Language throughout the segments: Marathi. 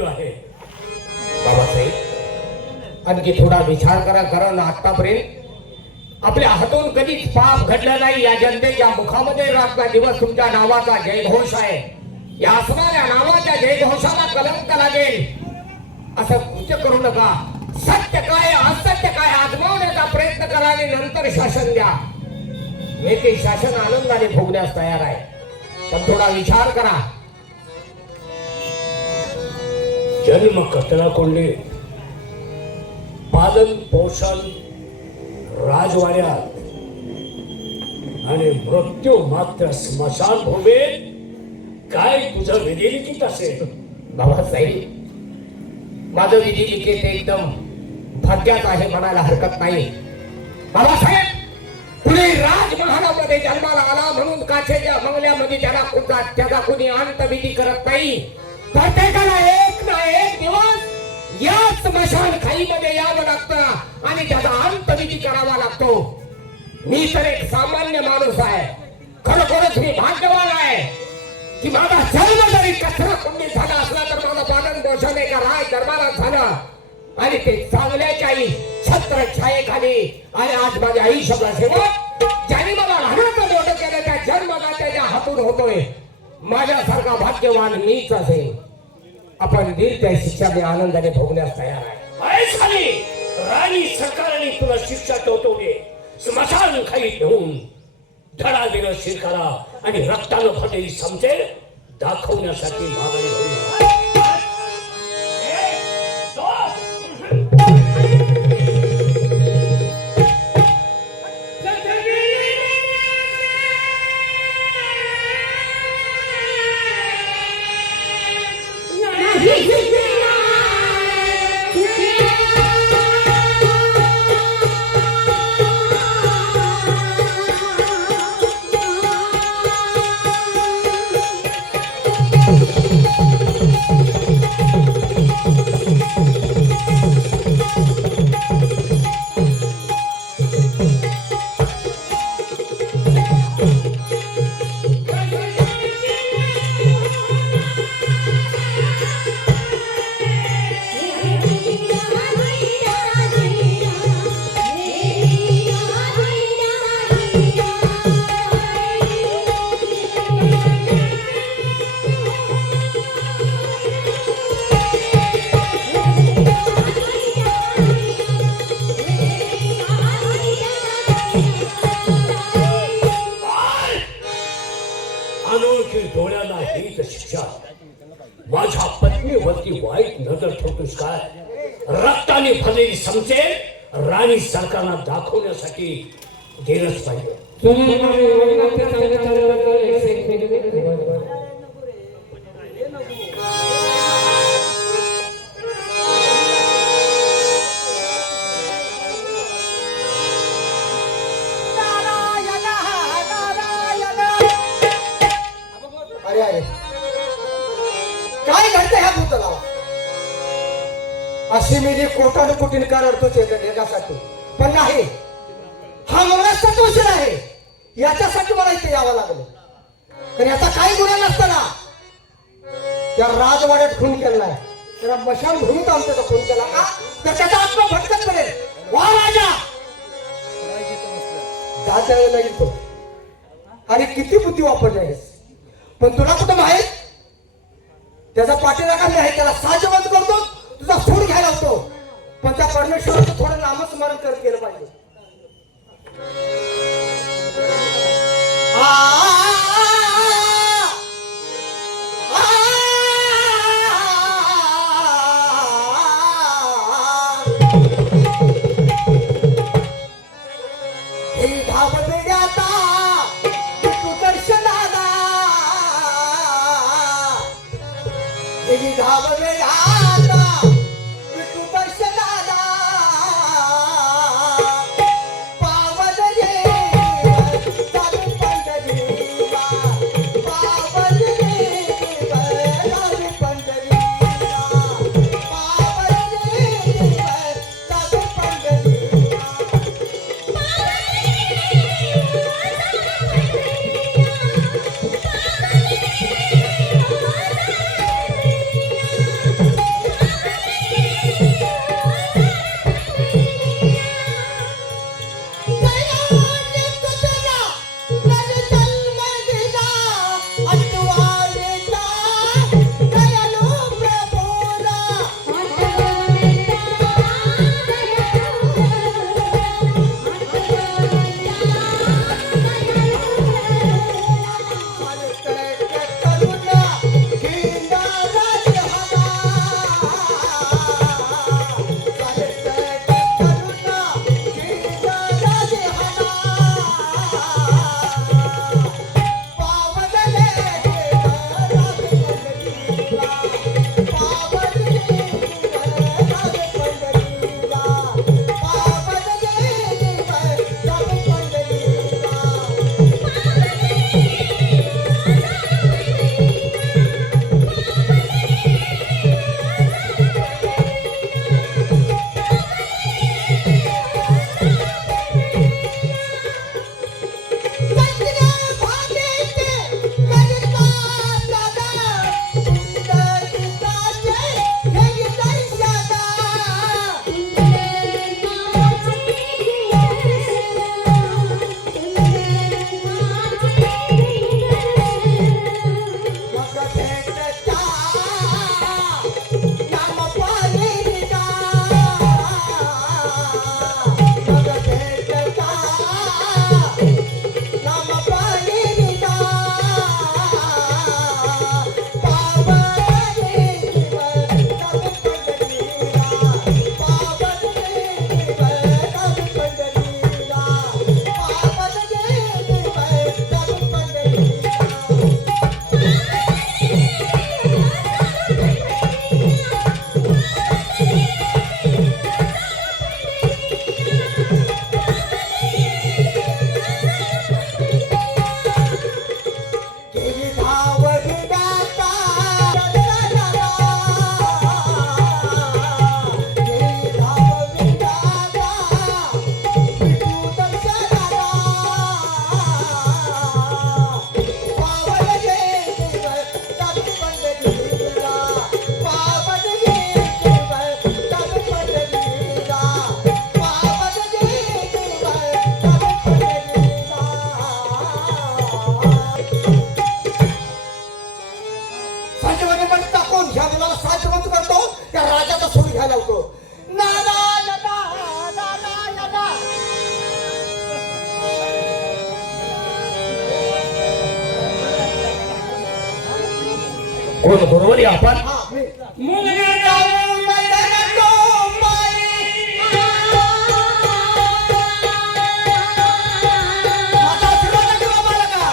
मृत्यू आहे. बाबासाहेब आणखी थोडा विचार करा. कारण आतापर्यंत आपल्या हातून कधीच पाप घडलं नाही. या जनतेच्या मुखामध्ये रात्र दिवस तुमच्या नावाचा जयघोष आहे. या असणाऱ्या नावाच्या जयघोषाला कलंक लागेल असं कृत्य करू नका. सत्य काय असत्य काय आजमावण्याचा प्रयत्न करा आणि नंतर शासन द्या. मी ते शासन आनंदाने भोगण्यास तयार आहे, पण थोडा विचार करा. जन्म कतला कोंडे, पालन पोषण राजवाड्यात आणि मृत्यू मात्र स्मशान भूमीत. काय तुझं विधिलिखित असेल? बाबासाहेब माझं विधिलिखित एकदम भाग्यात आहे म्हणायला हरकत नाही. बाबासाहेब पुणे राजमहालामध्ये जन्माला आला म्हणून काचेच्या बंगल्यामध्ये त्याचा कुणी अंतविधी करत नाही. प्रत्येकाला एक ना एक दिवस या स्मशान खाईमध्ये यावं लागतं आणि त्याचा अंतविधी करावा लागतो. मी तर एक सामान्य माणूस आहे. खरोखरच मी भाग्यवान आहे की माझा जन्म जरी कचरा कुंडीत झाला असला तर माझं पालन पोषण एका राज दरबारात झालं आणि ते चांगल्याच्याही छत्र छायेखाली. आणि आज माझ्या आयुष्याला सेवक ज्याने मला लहानाचं मोठं केलं त्या जन्मदात्याच्या हातून होतोय. माझ्यासारखा भाग्यवान मीच असेल. आपण दिल त्या शिक्षा मी आनंदाने भोगण्यास तयार आहे. राणी सरकारने तुला शिक्षा टोचवली. स्मशान खाईत घेऊन धडा दिलं शिरकारा आणि रक्तानं भरलेली समजेल दाखवण्यासाठी मागणी होईल. माझ्या पत्नीवरती वाईट नजर ठेवतोस काय? रक्ताने भरलेली समजेल राणी सरकारला दाखवण्यासाठी गेलंच पाहिजे. अशी मी कोटान कुटीन करतो एकासाठी, पण नाही, हा मनाचा दोष आहे. याच्यासाठी मला इथे यावं लागलं. तर याचा काही गुन्हा नसताना त्या राजवाड्यात खून केलाय. त्याला मशाल भूमीत आमच्याचा खून केला का? तर त्याचा आत्मा भटकत पडेल. वा राजा जाता येईल तो. आणि किती बुद्धी वापरली आहेस, पण तुला कुठं माहित त्याचा पाठीराखा आहे. त्याला साजवंत करतो, तुझा सूड घ्यायला होतो, पण त्या परमेश्वराचं थोडं नामस्मरण करत गेलं पाहिजे. कोण गुरुवारी आपण हा मी मुलगा जाऊन माझा आशीर्वाद आहे बाबा का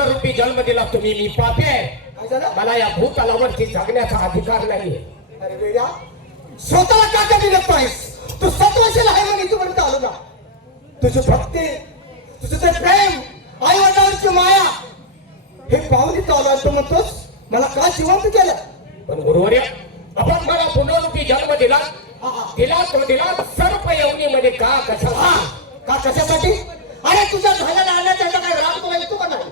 रूपी जन्म दिला तुम्ही. मी पापी आहे. काय झालं? मला या भूतलावरती जगण्याचा अधिकार नाही. अरे बेड्या, स्वतःला का कमी नसतोयस? तू सत्वशील आहे म्हणून इथपर्यंत आलो ना. तुझी भक्ती, तुझं ते प्रेम, आई वडिलांची माया, हे पाहून इथं आलो. तू म्हणतोस मला का जिवंत केलं? पण गुरुवर्य, आपण मला पुनरुपी जन्म दिला. हा, हा. दिला सर्प योनीमध्ये का कशा? हा, का कशासाठी? अरे तुझ्या झालेल्या अन्यायाचा काही राग तुला येतो का नाही?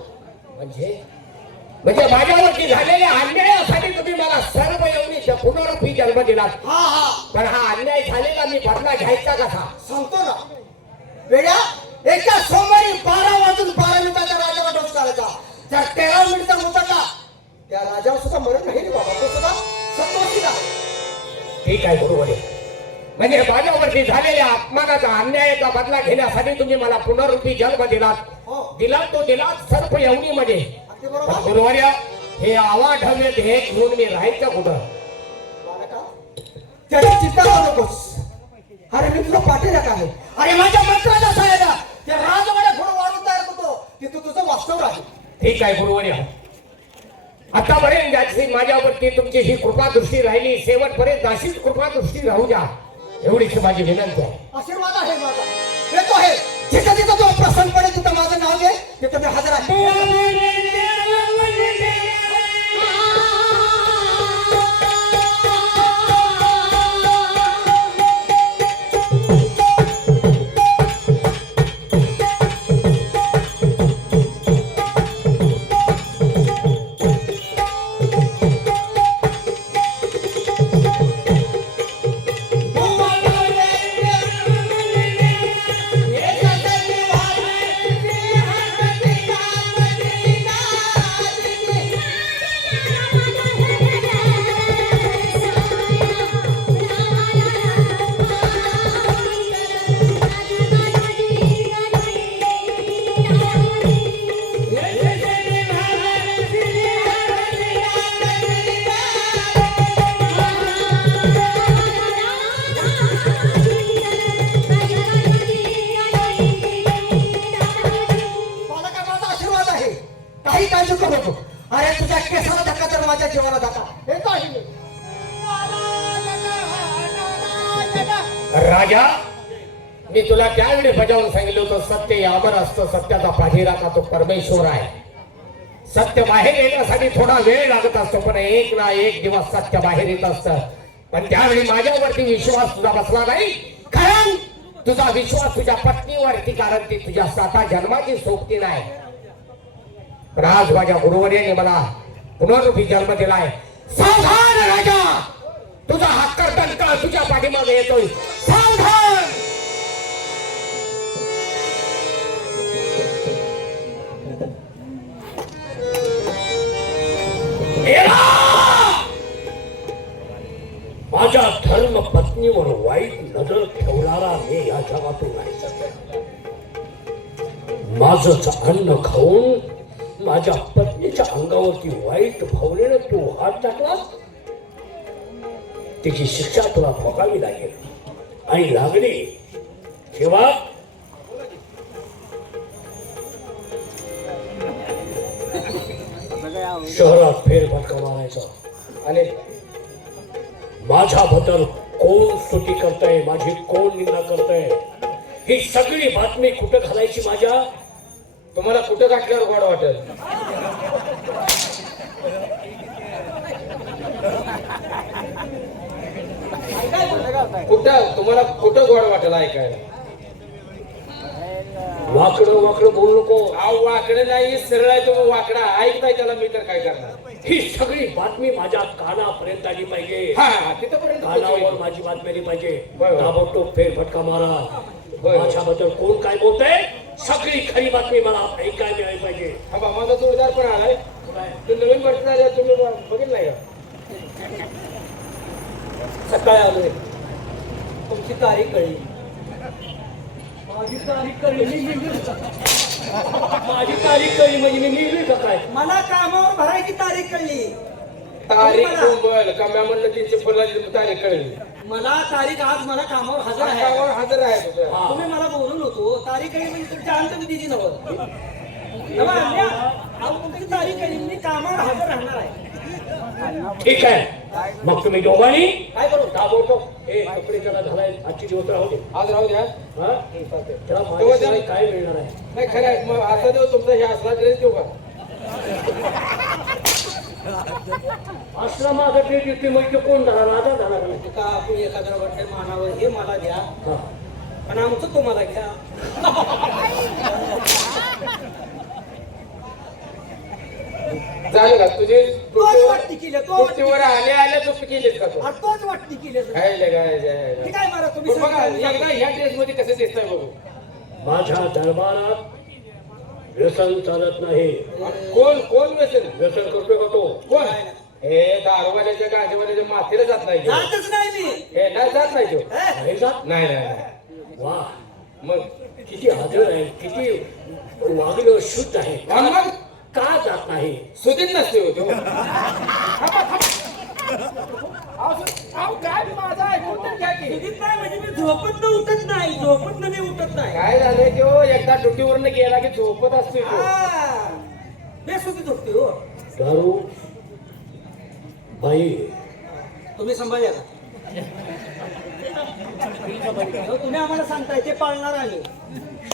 म्हणजे माझ्यावरती झालेल्या अन्यायासाठी तुम्ही मला सर्व योनीच्या पुनरुपी जन्म दिला. हा हा, पण हा अन्याय झालेला मी बदला घ्यायचा कसा? सांगतो ना वेड्या. एका सोमवारी 12 वाजून 12 मिनिटाच्या राजाला डोस काढायचा. त्या 13 मिनिटात होता का त्या राजावर सुद्धा मरण नाही रे बाबा. तो सुद्धा सत्वशील आहे. ठीक आहे गुरुवर्य, म्हणजे माझ्यावरती झालेल्या अपमानाचा अन्यायाचा बदला घेण्यासाठी तुम्ही मला पुनरुपी जन्म दिलात. हो, तो दिला सर्प योनीमध्ये. अगदी बरोबर. पण गुरुवर्य, हे आवाढव्य हे घेऊन मी राहायचं कुठं? बालका, त्याची चिंता करू नकोस. अरे मी तुझा पाठीराख आहे. अरे माझ्या मंत्राचा साहेब त्या राजवाड्या घोडं वाढून तयार होतो तिथं तुझं वास्तव आहे. ठीक आहे गुरुवर्य, आतापर्यंत ज्याची माझ्यावरती तुमची ही कृपा दृष्टी राहिली, शेवटपर्यंत अशीच कृपा दृष्टी राहू द्या, एवढीच माझी विनंती आहे. आशीर्वाद आहे माझा. येतो आहे जिथं जिथं तो प्रसन्न पडेल तिथं माझं नाव घे. तिथं मी हजर आहे. काही काळजी करू नको. अरे तुझ्या केसाला धक्का तर माझ्या जीवाला धक्का. येतो आहे मी. राजा, मी तुला त्यावेळी बजावून सांगितलं होतं, सत्य अमर असतं, सत्याचा पाठीराखा तो परमेश्वर आहे. सत्य बाहेर येण्यासाठी थोडा वेळ लागत असतो, पण एक ना एक दिवस सत्य बाहेर येत असतं. पण त्यावेळी माझ्यावरती विश्वास तुझा बसला नाही, कारण तुझा विश्वास तुझ्या पत्नीवरती, कारण ती तुझ्या 7 जन्माची सोबती नाही. पण आज माझ्या गुरुवर्याने मला पुनरुपी जन्म दिलाय. सावधान राजा, तुझा हक्क टंका तुझ्या पाठीमागे येतोय. सावधान. माझ्या धर्म पत्नीवर वाईट नजर ठेवणारा मी या जगातून नाही. माझंच अन्न खाऊन माझ्या पत्नीच्या अंगावरती वाईट भावनेने तू हात टाकलास, तिची शिक्षा तुला भोगावी लागेल. आणि लागली तेव्हा शहरात फेरफटका मारायचा आणि माझ्याबद्दल कोण स्तुती करताय, माझी कोण निंदा करताय, ही सगळी बातमी कुठं घालायची? माझ्या तुम्हाला कुठं गाठल्यावर गोड वाटेल? कुठं तुम्हाला कुठं गोड वाटेल ऐकायला? वाकडं वाकडं बोलू नको. अहो वाकडं नाही, सरळ आहे. तुम्ही वाकडा ऐकताय त्याला, मी तर काय करणार? ही सगळी बातमी माझ्या कानापर्यंत आली पाहिजे. हा तिथपर्यंत कानावर माझी बातमी आली पाहिजे. बरोबर. ताबडतोब फेरफटका मारा. बरोबर. माझ्याबद्दल कोण काय बोलतंय, सगळी खरी बातमी मला ऐकायला मिळाली पाहिजे. हा बा, माझा जोरदार पण आलाय. ते नवीन भरती झाल्या, तुम्ही बघितलं नाही का? सकाळी आलोय, तुमची तारीख कळली. माझी तारीख कळली, मी निघली का? माझी तारीख कळली म्हणजे मी निघली का काय? मला कामावर भरायची तारीख कळली. तारीख तुम्ही मला- बोंबल कम्या म्हणलं त्यांची फुलाची तारीख कळली. मला तारीख आज मला कामावर हजर आहे. कामावर हजर आहे तुझं. हा. तुम्ही मला बोलून होतो तारीख कळली म्हणजे तुमच्या अंतविधीची नवं. तुमची तारीख कळली, मी कामावर हजर राहणार आहे. ठीक आहे, मग तुम्ही दोघांनी काय करू? ताबडतोब हे कपडे त्याला घालाय. आजची दिवस राहू दे. आज राहू द्या. हा? चालतंय. त्याला तेव्हा माझ्याशिवाय काय मिळणार आहे? नाही खरं आहे. मग असं देऊ तुमचा हे असला ड्रेस देऊ का? असला माझा ड्रेस दिसते म्हणजे कोण धरा माझा धरणार नाही. का आपण एखाद्या वाटतं मानावर हे मला द्या हा. आणि आमचं तुम्हाला घ्या. झालं का तुझे तोच वाटणी केली, तोच तुटीवर आले आले चुकी केलीस का तू? आणि तोच वाटणी केली. काय काय ठीक आहे, मारा तुम्ही पण बघा सगळं- एकदा ह्या ड्रेस मध्ये कसं दिसतंय बघू. माझ्या दरबारात व्यसन चालत नाही. कोण कोण व्यसन? व्यसन करतोय का तो? कोण? हे दारूवाल्याच्या गांजेवाल्याच्या माथेला जात नाही तो. जातच नाही मी. हे नाही जात नाही तो. हे? नाही जात? नाही नाही नाही. वा, मग किती आदर आहे, किती वागणं शुद्ध आहे. आणि मग का जात नाही? सुधीर नसते हो तो. अहो, काय माझा ऐकून तर घ्या की. सुधीत नाही म्हणजे मी झोपत उठत नाही, झोपत मी उठत नाही. काय झालंय की हो, एकदा ड्युटीवरनं गेला की झोपत असते तो. हा. बेसुधी झोपते हो. दारू बाई तुम्ही सांभाळल्या का? हो, तुम्ही आम्हाला सांगताय ते पाळणार आम्ही.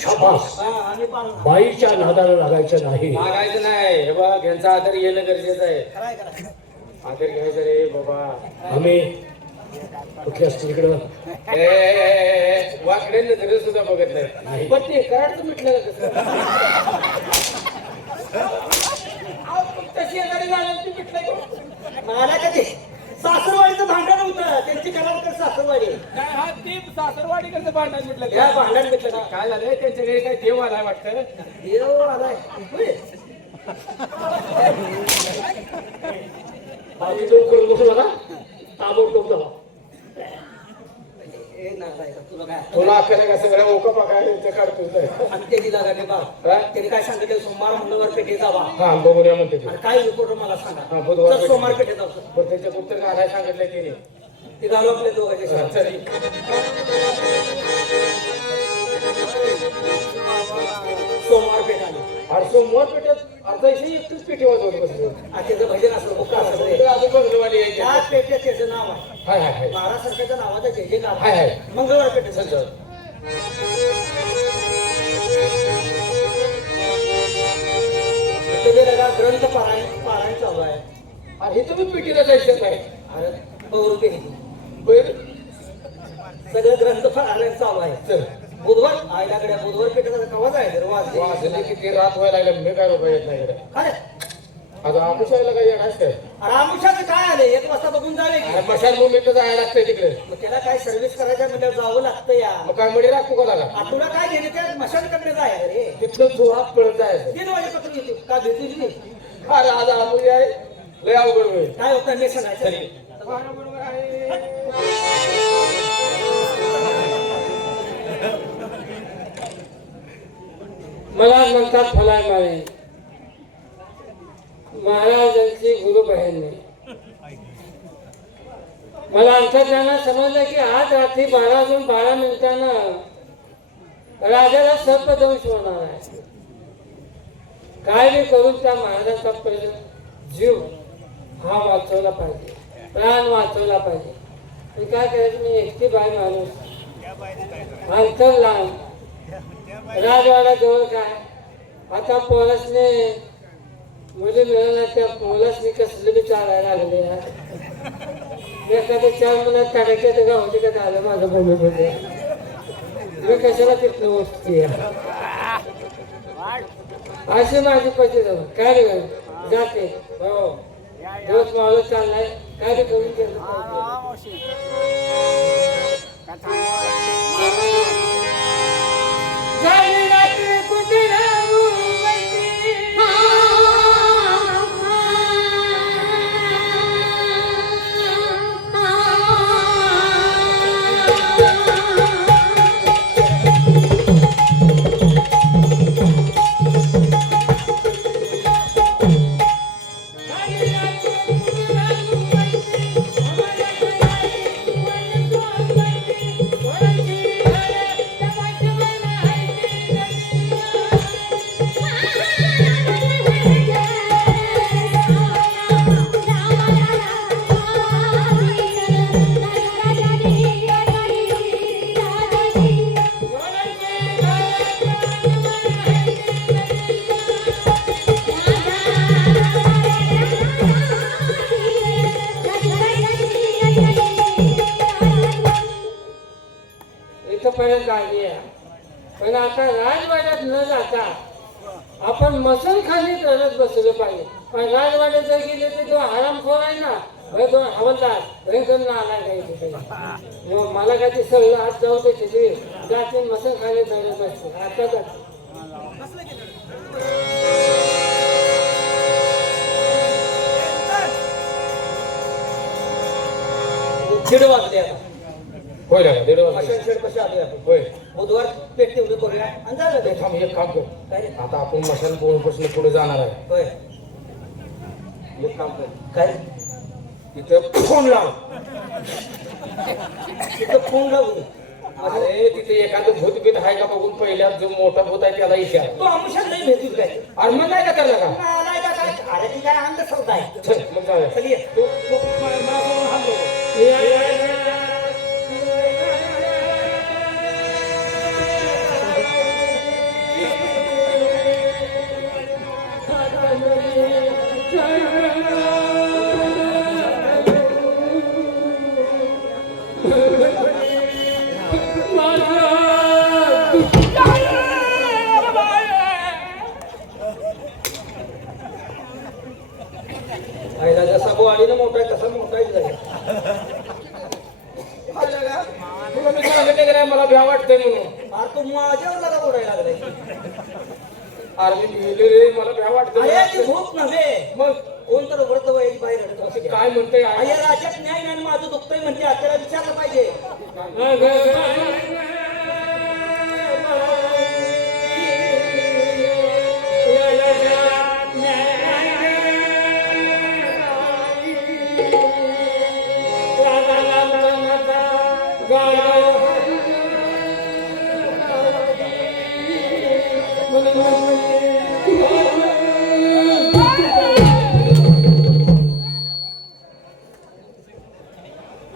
शाबास. हा, आम्ही पाळणार. बाईच्या नादाला लागायचं नाही. मागायचं नाही. हे बघ यांचा आदर येणं गरजेचं आहे. कराय करा. आदर घ्यायचं रे बाबा. आम्ही कुठल्या स्त्रीकडं वाकडे नजरे सुद्धा बघत नाही. नाही. पण ते कराडचं म्हटलं कसं? तशी येणारी झालं ते म्हटलं. मला कधी सासरवाडीचं भांडण होतं, त्यांची कराडकर सासरवाडी. काय हा ते सासरवाडी कसं भांडण म्हटलं या का? भांडण भेटलं का? काय झालंय त्यांच्या घरी काय देव आलाय वाटतं. देव आलाय. होय. बाकी दोन करून बसू नका. ताबडतोब जावा. ए, नालाय का, तुला काय? तुला आपल्याला कसं करा ओका पाका काढतोय. आणि ते दिला गाणे बा. काय? त्यांनी काय सांगितलं, सोमवार मंगळवार पेठे जावा. हा बघूया म्हणते ते. आणि काय रिपोर्ट मला हा, सांगा. बुधवार चल, पेठे. सोमवार पेठे जाऊ. बरं त्याच्या उत्तर घालाय सांगितलंय तिने. ते घालू आपले दोघांचे हा, साथ. चल. सोमवार पेठ आली. अरे सोमवार पेठेत आता इथे एकटीच पेटी वाजवत बसलो. आणि त्याचं भजन असलं मुक्का असलं रे. ते अजून बघलवाडी आहे. त्या पेठेत त्याचं नाव आहे. हाय हाय हाय. महाराष्ट्राच्या नावाचं जे जे नाव हाय, हाय. मंगळवार पेठेत चल, चल. ग्रंथ पारायण चालू आहे. अरे हे तुम्ही पेटीला जायचं काय? आणि बहुरूपी बरं सगळं ग्रंथ पारायण चालू आहे. चल. बुधवार आईल्याकडे बुधवार पेठेचा कवाच आहे दरवाज. वाजले किती रात व्हायला लागलं मी काय रुपये येत नाही इकडे. काय आता आमुषाला काय येणार काय? रामुशाचं काय आले 1 वाजता बघून जावे की. अरे मशाल भूमीत जायला लागतंय तिकडे. मग त्याला काय सर्व्हिस करायचं म्हणजे जावं लागतं या. मग काय मडी राखू का लागा? तुला काय घेणे त्या मशालकडे जाय रे. तिथलं जोरात पळत जायचं. 3 वाजेपासून येते का भेटूच नाही. अरे आज आमुष आहे लय अवघड होईल. काय होत नाही सांगायचं. मला म्हणतात फलाय मारे महाराजांची गुरु बहीण मला अंतर्ज्ञानात समजलं की आज रात्री 12 वाजून 12 मिनिटांना राजाला सर्पदंश होणार आहे. काय बी करून त्या महाराजांचा पहिले जीव हा वाचवला पाहिजे, प्राण वाचवला पाहिजे. आणि काय करायचं, मी एकटी बाई माणूस अंतर लांब राजवाडा जवळ काय आता पोरसने मुली मिळाल्या त्या मुलासनी कसलं बी चालायला लागले यार. एखाद्या 4 मुलात काढायच्या तर गावचे का झालं माझं बोलू बोलले मी कशाला तिथलं उठते असे माझे पैसे जाऊ काय रे जाते हो दिवस मावळ चाललाय काय रे करून केलं झाली रात्री कुठे राहू पर्यंत आली आहे. पण आता राजवाड्यात न जाता आपण मसल खाली करत बसलो पाहिजे. पण राजवाड्यात जर गेले तर तो आरामखोर आहे ना तो हवलदार नाला घ्यायचे मला काय ते सगळं हात जाऊ दे तिथे जाते मसल खाली करत बसतो. आता जाते दीड वाजले आता. होय ना 1:30 वाजता. मशाल शेड कशी आली आपण होय बुधवार पेट तेवढी करूया आणि झालं ते ते. थांब एक काम कर काय रे? आता आपण मशान पासून पुढे जाणार आहे. होय एक काम कर काय तिथं फोन लाव. तिथं फोन लावू दे. अरे तिथे एखादं भूत बीत आहे का बघून पहिल्या जो मोठा भूत आहे त्याला विचार. तो आमुषात नाही भेटू काय अरे मग नाही का त्याला का नाही का काय अरे ती काय अंधश्रद्धा आहे. चल मग जाऊया. चल ये. पहिला जसा बोवाडीनं मोठा आहे तसा मोठा आहे झाला. तुला मी सांगितलं की नाही मला भ्या वाटतंय म्हणून. अरे तू माझ्यावर जरा बोलायला लागलाय. अरे मी लिहिले रे मला भ्या अरे वाटतंय. ती भूक नव्हे मग कोण तर व्रत वयाची बाहेर रडत असं असते. काय म्हणतंय अय्या राज्यात न्याय नाही माझं दुखतंय म्हणते आपल्याला विचारलं पाहिजे.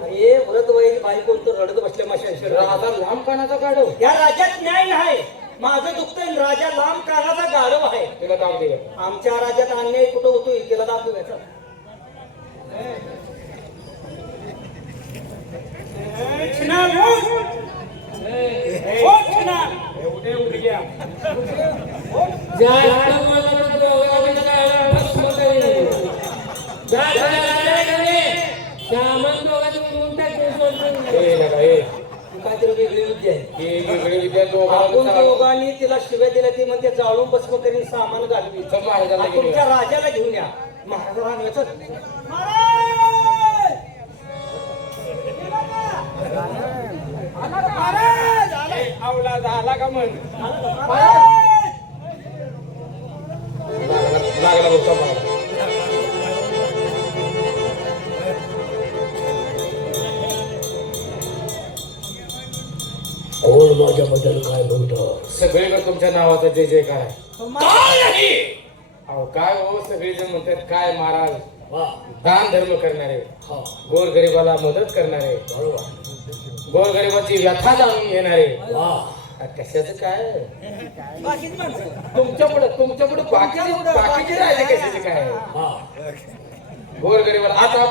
अरे व्रत वयाची बाई कोण तर रडत बसले माशांशी. आता लांब कानाचा काढव या राज्यात न्याय नाही माझं दुखतंय राजा लांब कानाचा गाढव आहे. तिला दाब दे. आमच्या राज्यात अन्याय कुठं होतोय तिला दाखवू याचा. काहीतरी वेगळी विद्या आहे. आपण दोघांनी तिला शिव्या दिल्या ती म्हणते जाळून भस्म करीन सामान घालवी. तुमच्या राजाला घेऊन या महाराजांचं. झाला का म्हण लागला बघता मला. कोण माझ्याबद्दल काय म्हणतो? सगळीकडे तुमच्या नावाचा जय जयकार आहे. काय नाही. अहो काय हो सगळे जण म्हणतात काय महाराज वा दान धर्म करणारे हा गोरगरिबाला मदत करणारे बरोबर गोरगरिबाची व्यथा जाणून घेणारे वा कशाचं काय बाकीची माणसं तुमच्या पुढे बाकीचे राहिले कशाचे काय हा गोरगरीबाला आता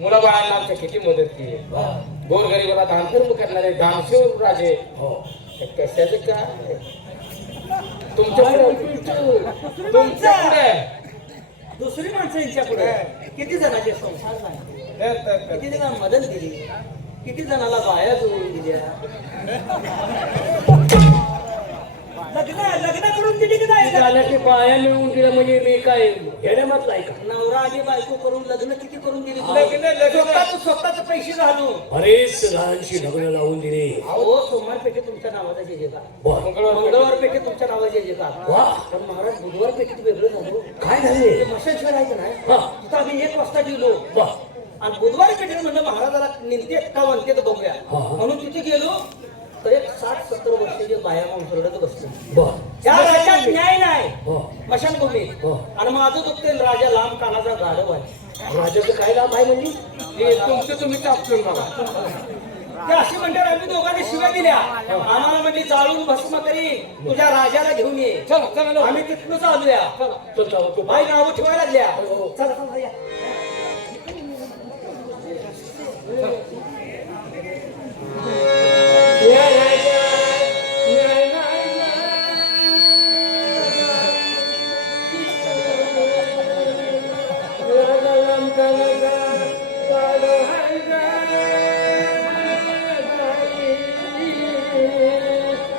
मुलाबाळांना आमच्या किती मदत केली गोरगरीबाला दानधर्म करणारे दानशूर राजे हो कशाचं काय तुमच्या पुढे दुसरी माणसं यांच्या पुढे किती जणांचे संसार झाले किती जणांना मदत दिली किती जणाला बाया जोडून दिल्या लग्न करून दिली की नाही झालं की बाया मिळवून दिलं म्हणजे मी काय हेडे म्हटलंय का नवरा आणि बायको करून लग्न किती करून दिली लग्न. स्वतःच पैसे घालून बरेच जणांशी लग्न लावून दिले अहो सोमवार पेठे तुमच्या नावाचा जे का बर मंगळवार पेठे तुमच्या नावाचे जे का वा पण महाराज बुधवार पेठेत वेगळं झालो काय झाले मशाल आहे का नाही हा तिथं आम्ही 1 वाजता गेलो वा आणि बुधवारी पेठेत म्हणलं महाराजाला निमते का म्हणते तर बघूया हा, हा. म्हणून तिथे गेलो तर एक 60-70 वर्षाचे बाया माणूस रडत बसले बर त्या राज्यात न्याय नाही हो मशानभूमी हो. आणि माझं दुखते राजा लांब कानाचा गाढव आहे राजाचं काय लाभ आहे म्हणजे हे तुमचं तुम्ही चापसून बघा ते असे म्हणतात आम्ही दोघांनी शिव्या दिल्या आम्हाला म्हणजे जाळून भस्म करी तुझ्या राजाला घेऊन ये चला आम्ही तिथूनच आलोया तो जाऊ तू बाई नावं ठेवायला लागल्या चला चला या या राजा, या राजा. राजा रामकानाचा काळो हाय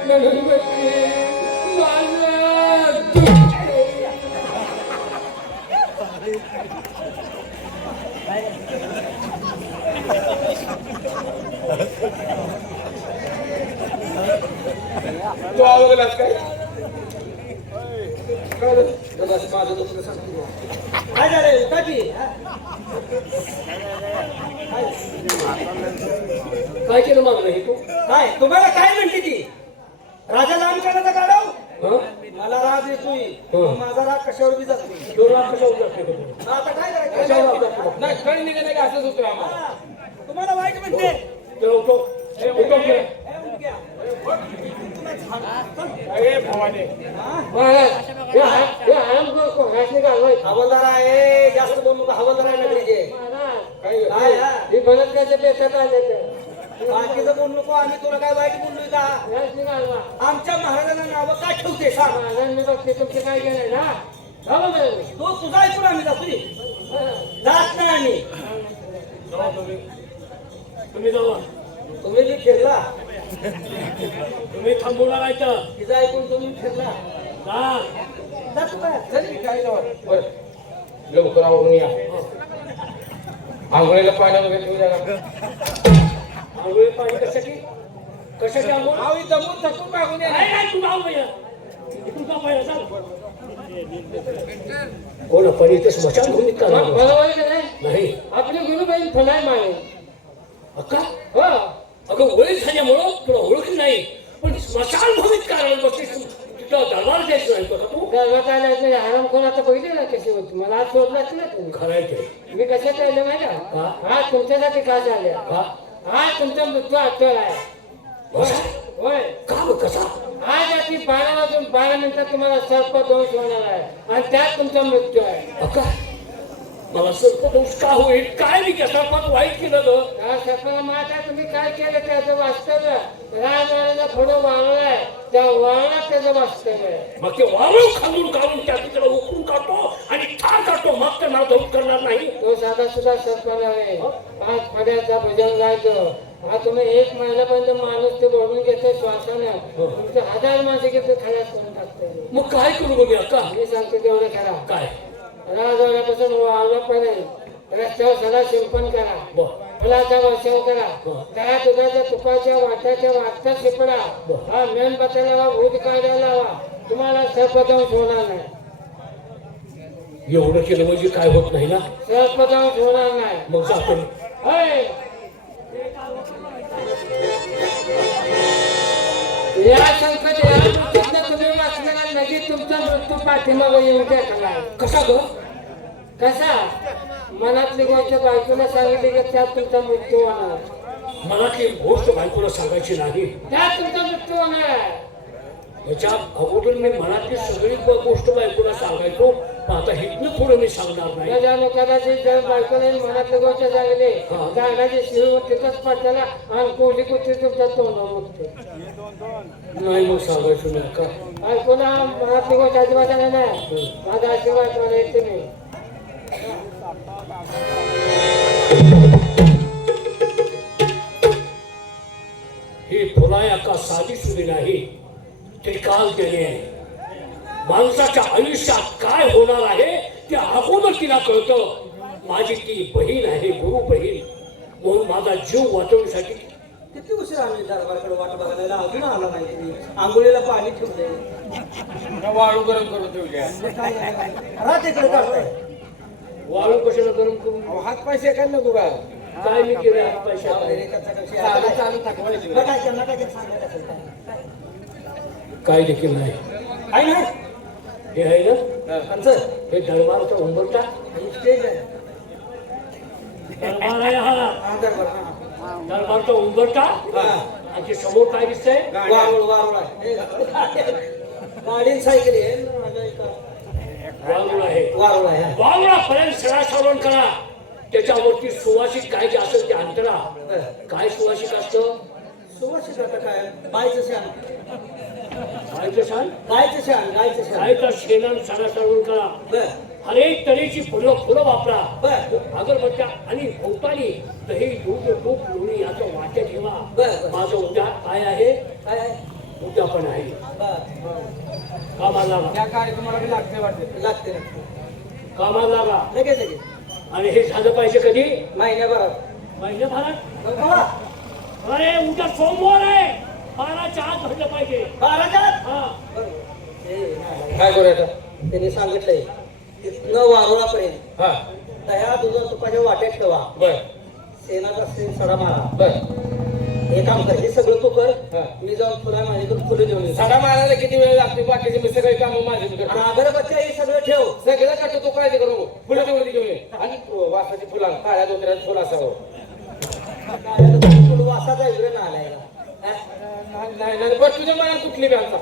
म्हणून बसली माझा दुःख. तू आवडलास काय तर बस माझं दुखणं सांगतो काय झालंय उठा की हा? काय केलं मागलं हे तू काय तुम्हाला काय म्हणते ती राजा लांब करण्याचा काढव हं? मला राग येतोय हं. माझा राग कशावर बी जातोय दोन लाख कशावर जाते का तू? आता काय कशावर करायचं जाते? नाही कळ निघाले का असंच होतं आम्हाला हा, तुम्हाला वाईट म्हणते तर उठो. हे उठो की. हे मुलग्या. अरे भवाने महाराज हे आराम को घासने का होय हवालदार आहे जास्त बोलू नका हवालदार आहे नगरीचे महाराज काय काय हा? ही बलात्काराच्या पेशात आले तर बाकीचं बोलू नको आम्ही तुला काय वाईट बोललोय का घासने घालवा आमच्या महाराजांना नावं काय ठेवते सांग महाराज मी बघते तुमचे काय केलंय ना जाऊ बरं. तो तुझा ऐकून आम्ही जातो रे. जात नाही आम्ही जावा तुम्ही. तुम्ही जावा तुम्ही बी फिरला तुम्ही थांबू लागायचं तिचा ऐकून तुम्ही फिरला जा जातो काय चल काय जावं बरं लवकर आवरून या आंघोळीला पाणी वगैरे ठेवू द्या आंघोळी पाणी कशाची कशाची आंघोळ आवी दमून थकून मागून या नाही नाही तू जाऊ भैया तू का पाहिजे चाल कोण पण इथे स्मशानभूमीत का लागला? बरोबर आहे का नाही नाही आपली गुरुबाई फुलाय मागे अक्का हो अगं वय झाल्यामुळं तुला ओळख नाही पण स्मशानभूमीत कारण बसलीस तिथं दरबार द्यायचं नाही का तू गर्भात आल्या नाही आराम कोण आता बघितली ना कशी होती मला आज सोडलाच ना तुम्ही खरंय ते मी कशात राहिले माहिती हा? का आज तुमच्यासाठी का झाल्या का आज तुमचा मृत्यू आठवला आहे कसा? होय का ग कसा आज रात्री 12 वाजून 12 मिनिटात तुम्हाला सर्पदोष होणार आहे आणि त्यात तुमचा मृत्यू आहे अक्का मला सर्पदोष का होईल काय मी त्या सर्पात वाईट केलं ग त्या सर्पाला माहित आहे तुम्ही काय केलं त्याचं वास्तव्य राजवाड्याला थोडं वाळलाय त्या वाळात त्याचं वास्तव्य आहे मग ते वाळू खालून काढून त्या तिकडे उकळून काढतो आणि ठार काढतो मग ते मला धरून करणार नाही तो साधा सुद्धा सर्पाला आहे 5 फड्याचा भजन गायचं हा तुम्ही 1 महिन्यापर्यंत माणूस ते बघून घेतो श्वासाने तुमचे 1000 माणसं घेतो खायला करून टाकते मग काय करू बघ मी अक्का मी सांगतो तेवढं करा काय राजवाड्यापासून वाळल्यापर्यंत रस्त्यावर सगळा शिंपण करा बर फुलाचा वर्षाव करा त्या दुधाच्या तुपाच्या वाट्याच्या वाटचा शिपडा हा मेणबत्त्या लावा भूत काढायला लावा तुम्हाला सर्पदंश होणार नाही एवढं केलं म्हणजे काय होत नाही ना सर्पदंश होणार नाही मग जातो मी. होय. या संकट या मृत्यूतनं तुम्ही वाचलेला लगेच तुमचा मृत्यू पाठीमागं येऊन टाकला कसा ग कसा मनातली गोष्ट बायकोला सांगितली की त्यात तुमचा मृत्यू होणार मला ती गोष्ट बायकोला सांगायची नाही त्यात तुमचा मृत्यू होणार आहे याच्या अगोदर मी मनातली सगळी गोष्ट बायकोला सांगायचो पण आता इथनं पुढे मी सांगणार नाही. त्याच्यानं कदाचित जर बायकोने मनातल्या गोष्ट सांगितले झाडाची शिव तिथंच पडताना आणि कोहली कुठे तुमच्या तोंडावर उठते. नाही मग सांगायचं नाही का. बायकोला मनातली गोष्ट अजिबात नाही. माझा आशीर्वाद मला येते नाही. ही फुलाया का साधी सुरी नाही त्रिकाल देणे. माणसाच्या आयुष्यात काय होणार आहे ते अगोदर तिला कळतं. माझी ती बहीण आहे, गुरु बहीण, म्हणून माझा जीव वाचवण्यासाठी किती उशीर आम्ही दरबारकडे वाट बघायला अजून आला नाही तुम्ही. आंघोळीला पाणी ठेवले, वाळू गरम करून ठेवल्या. रात इकडे काढताय. वाळू कशाला गरम करू. हात पैसे काय नको का काय मी केलं आज पैशाला? चालू चालू टाकवायचे. काय देखील नाही. काय नाही हे आहे ना कंचं? हे दरबारचा उंबरटा स्टेज आहे. दरबार आहे हा. हा, दरबार, हा. दरबारचा उंबरटा आणि ते समोर काय दिसतंय. वारुळ वारुळ आहे. गाडी सायकल आहे. वाळूळ आहे. वारुळ आहे. वाळूळापर्यंत सडा श्रवण करा. त्याच्यावरती सुवासिक काय जे असेल ते अंतरा. बरं. काय सुवासिक असतं. सुवासिक आता काय बायचं शान, गायचं शान. गायचं शान, गायचं शान. गायचा शेणान सडा श्रवण करा. बर अनेक तऱ्हेची फुलं वापरा. बर अगरबत्त्या आणि भोवताली दही दूध तूप लोणी याचं वाट्या ठेवा. बर. माझं उद्या काय आहे. काय आहे? उद्या पण आहे. बर कामाला लागा. या कार्यक्रमाला बी लागते वाटते. लागते कामाला लागा. लगेच लगेच आणि हे झालं पाहिजे कधी. महिन्याभरात. महिन्याभरात. कवा? अरे उद्या सोमवार आहे. 12च्या आत घडलं पाहिजे. 12च्या आत? हा. बरोबर. काय करू आता. त्यांनी सांगितलंय तिथनं वारुळापर्यंत हा दह्या दुधा तुपाच्या वाट्यात ठेवा. बर शेणाचा सडा मारा. बर हे काम कर. हे सगळं तू कर. हा. मी जाऊन तुला माझ्याकडून फुलं घेऊन येतो. साडा मारायला किती वेळ लागते. बाकीचे मी सगळे काम माझे मी करतो. आणि अगरबत्त्या हे सगळं ठेव. सगळं करतो. तो काय ते करू. फुलं तेवढी घेऊन ये. आणि वासाची फुलं काळ्या धोत्र्यात फुलं असावं. फुलं वासाचा विग्रह आलाय. नाही नाही बरं तुझ्या मनात कुठली बी आमचा.